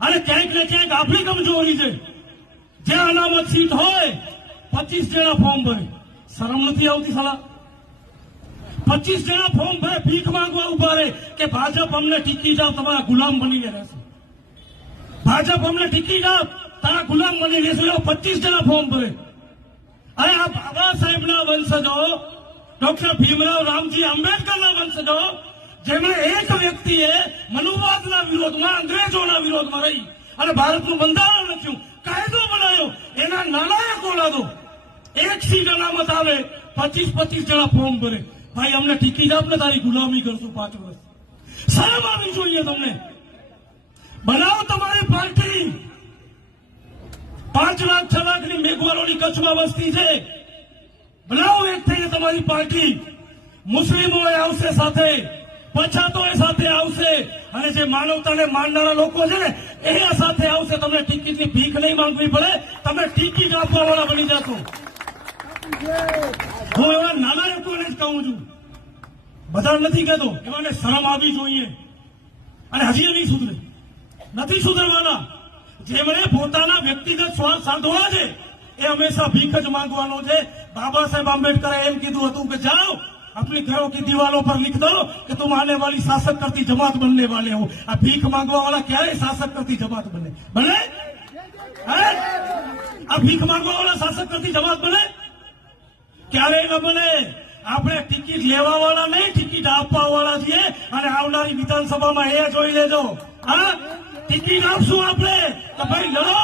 અને ક્યાંક ને ક્યાંક આપણી કમજોરી છે. જે અનામત સીટ હોય 25 જણા ફોર્મ ભરે, શરમ નથી આવતી સાલા? 25 જણા ફોર્મ ભરે, ભીખ માંગવા ઉભા રહે કે ભાજપ અમને ટિકિટ આપ, તમારા ગુલામ બનીને રહેશે. ભાજપ અમને ટિકિટ આપ, તારા ગુલામ બની રહેશે. 25 જણા ફોર્મ ભરે. અને આ બાબા સાહેબના વંશજો, ડોક્ટર ભીમરાવ રામજી આંબેડકરના વંશજો, જેમણે એક વ્યક્તિએ મનુવાદના વિરોધમાં, અંગ્રેજોના વિરોધમાં રહી અને ભારતનું બંધારણ રચ્યું, કાયદો બનાવ્યો, એના નાલાયક ઓલાદો 1 સીટ અનામત આવે, 25 જણા ફોર્મ ભરે. ભાઈ અમને ટિકિટ આપને, તારી ગુલામી કરશું 5 વર્ષ. શરમ આવી જોઈએ તમને. બનાવો તમારી પાર્ટી. 5 લાખ 6 લાખની મેઘવાલોની કચ્છમાં વસ્તી છે. બનાવો એક થઈને તમારી પાર્ટી. મુસ્લિમો આવશે સાથે, પછાતો સાથે આવશે, અને જે માનવતાને માનનારા લોકો છે ને એ સાથે આવશે. તમને ટિકિટની ભીખ નહીં માંગવી પડે, તમે ટિકિટ આપવા વાળા બની જશો. હું એવા નાલાયકોને જ કહું છું, બધા નથી કહેતો. એવાને શરમ આવી જોઈએ. અને હજી નહીં સુધરે, નથી સુધરવાના. જેમણે પોતાના વ્યક્તિગત સ્વાર્થ સાધવા છે એ હંમેશા ભીખ જ માંગવાનો છે. બાબા સાહેબ આંબેડકરે એમ કીધું હતું કે જાઓ अपनी घरों की दीवारों पर लिख दो कि तुम आने वाली शासक करती जमात बनने वाले हो. आ भीख मांगवा वाला क्या है? शासक करती जमात बने. बने? आ भीख मांगवा वाला शासक करती जमात बने? क्यारे न बने. આપણે ટિકિટ લેવા વાળા નહીં, ટિકિટ આપવા વાળા છીએ. અને આવનારી વિધાનસભામાં એ જોઈ લેજો. હા, ટિકિટ આપશું આપણે તો ભાઈ લડો.